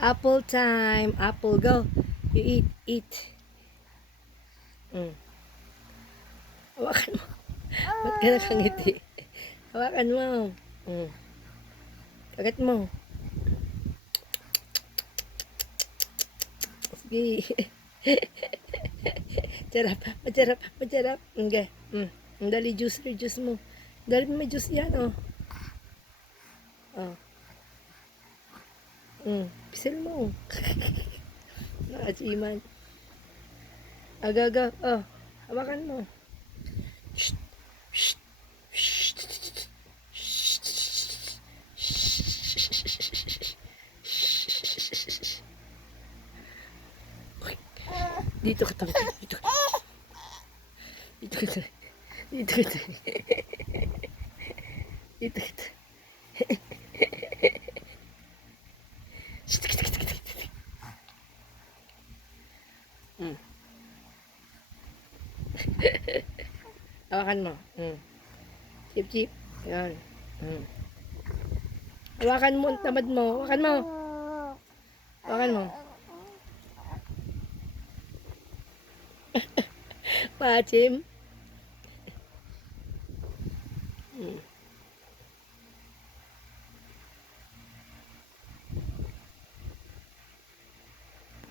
Apple time. Apple, go. You eat, eat. Mm. Hawakan mo. Ba't ka nakangiti? Hawakan mo. Mm. Kagat mo. Sige. Charap, macharap, macharap. Okay. Dali, juice mo. Dali, may juice yan, oh. Oh. Pisil mo. Nakachiman. Aga. Oh. Hawakan mo. Shh. Shh. Dito ka tayo. Dito ka. Dito ka tayo. Dito ka tayo. Dito ka tayo. Hawakan mo. Chip, chip. Yan. Hawakan mo ang tamad mo. Hawakan mo. Hawakan mo. Pachim.